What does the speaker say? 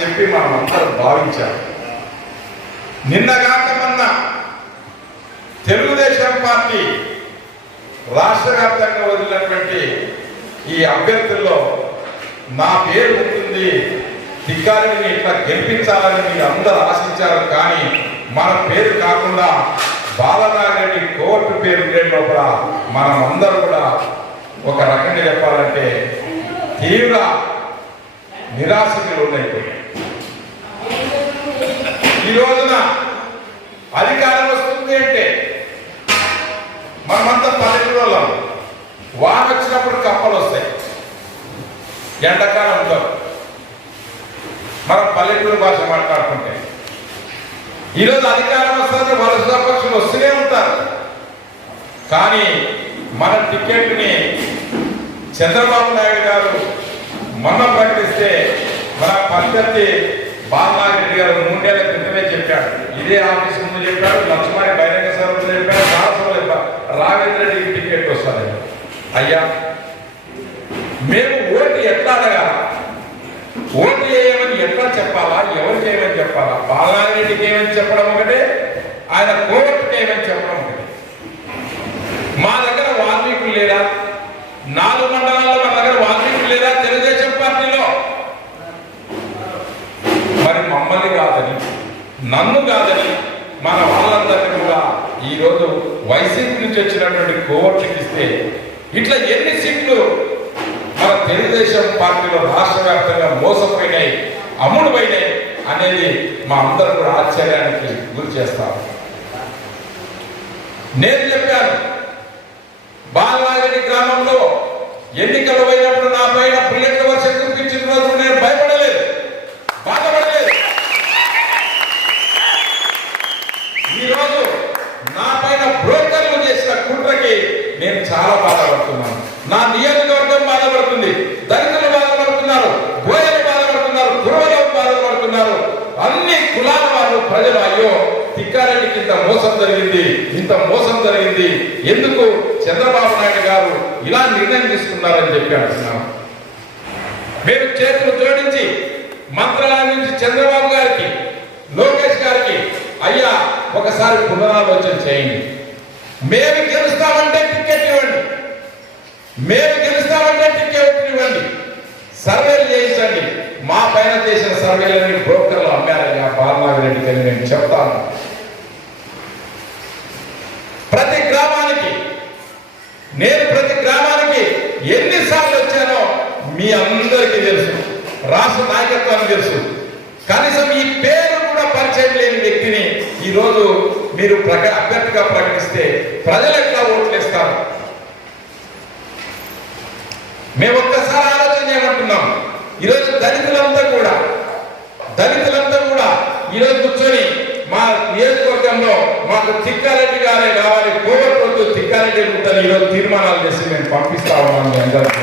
చెప్పి మనం అందరం భావించాం. నిన్నగాక మొన్న తెలుగుదేశం పార్టీ రాష్ట్ర వ్యాప్తంగా వదిలినటువంటి ఈ అభ్యర్థుల్లో నా పేరు ఉంటుంది, తిక్కారెడ్డిని ఇట్లా గెలిపించాలని మీరు అందరూ ఆశించారు. కానీ మన పేరు కాకుండా బాలనాగిరెడ్డి కోర్టు పేరు లోపల మనం అందరూ కూడా ఒక రకంగా చెప్పాలంటే తీవ్ర నిరాశకి లోనైపోయాయి. ఈ రోజున అధికారం వస్తుంది అంటే మనమంతా పల్లెటూరులో వాన వచ్చినప్పుడు కప్పలు వస్తాయి, ఎండాకాలం ఉంటారు. మనం పల్లెటూరు భాష మాట్లాడుకుంటే ఈరోజు అధికారం వస్తుంది, వలస పక్షులు వస్తూనే ఉంటారు. కానీ మన టికెట్ని చంద్రబాబు నాయుడు గారు మొన్న ప్రకటిస్తే మన పద్ధతి బాలనాగిరెడ్డి గారు 3 ఏళ్ల క్రితమే చెప్పాడు. ఇదే ఆఫీస్ ముందు చెప్పాడు, లక్ష్మణి బహిరంగ సభ చెప్పాడు, రాష్ట్రంలో రాఘవేంద్ర రెడ్డికి టికెట్ వస్తుంది. అయ్యా మేము ఓటు ఎట్లా అడగాల, ఓటు చేయమని ఎట్లా చెప్పాలా, ఎవరు చేయమని చెప్పాలా? బాలనాగిరెడ్డికి ఏమని చెప్పడం ఒకటే, ఆయన కోర్టుకి ఏమని చెప్పడం ఒకటే. మా దగ్గర వాల్మీకులు లేదా? 4 మండలాల్లో మన దగ్గర వాల్మీకులు లేదా తెలుగుదేశం పార్టీలో? మరి మమ్మల్ని కాదని, నన్ను కాదని మన వాళ్ళందరినీ కూడా ఈరోజు వైసీపీ నుంచి వచ్చినటువంటి కోర్టుకి ఇస్తే ఇట్లా ఎన్ని సీట్లు మన తెలుగుదేశం పార్టీలో రాష్ట్ర వ్యాప్తంగా మోసపోయినాయి, అమ్ముడు పోయినాయి అనేది మా అందరూ కూడా ఆశ్చర్యానికి గురి చేస్తారు. నేను చెప్పాను, బాలనాగిరెడ్డి గ్రామంలో ఎన్నికలు పోయినప్పుడు నా పైన బుల్లెట్ల వర్షం కురిపించిన రోజు నేను భయపడలేదు, బాధపడలేదు. ఈరోజు నా పైన బ్రోకర్లు చేసిన కుట్రకి నేను చాలా బాధపడుతున్నాను. నా నియోజకవర్గం బాధపడుతుంది, దళితులు బాధపడుతున్నారు, బోయలు బాధపడుతున్నారు, కురవలు బాధపడుతున్నారు, అన్ని కులాల వారు ప్రజలు అయ్యో తిక్కారెడ్డికి ఇంత మోసం జరిగింది, ఇంత మోసం జరిగింది, ఎందుకు చంద్రబాబు నాయుడు గారు ఇలా నిర్ణయం తీసుకున్నారని చెప్పి అంటున్నాను. మేము చేతులు జోడించి మంత్రాలయం నుంచి చంద్రబాబు గారికి, లోకేష్ గారికి, అయ్యా ఒకసారి పునరాలోచన చేయండి, మేము గెలుస్తామంటే టికెట్ ఇవ్వండి, మేము గెలుస్తామంటే టికెట్ ఇవ్వండి, సర్వేలు చేయించండి. మా పైన చేసిన సర్వేలని బ్రోకర్లు అమ్మారయ్యా బాలనాగిరెడ్డికి అని నేను చెప్తాను. ప్రతి గ్రామానికి ఎన్నిసార్లు వచ్చానో మీ అందరికీ తెలుసు, రాష్ట్ర నాయకత్వానికి తెలుసు. కనీసం ఈ పేరు కూడా పరిచయం లేని వ్యక్తిని ఈరోజు మీరు అభ్యర్థిగా ప్రకటిస్తే ప్రజలు ఎట్లా ఓట్లేస్తారు? మేము ఒక్కసారి ఆలోచన చేయమంటున్నాం. ఈరోజు దళితులంతా కూడా ఈరోజు కూర్చొని మా నియోజకవర్గంలో మాకు తిక్కారెడ్డి గారే కావాలి, కోవట్టు తిక్కారెడ్డి గుట్టని ఈరోజు తీర్మానాలు చేసి మేము పంపిస్తా ఉన్నాం మీ అందరికీ.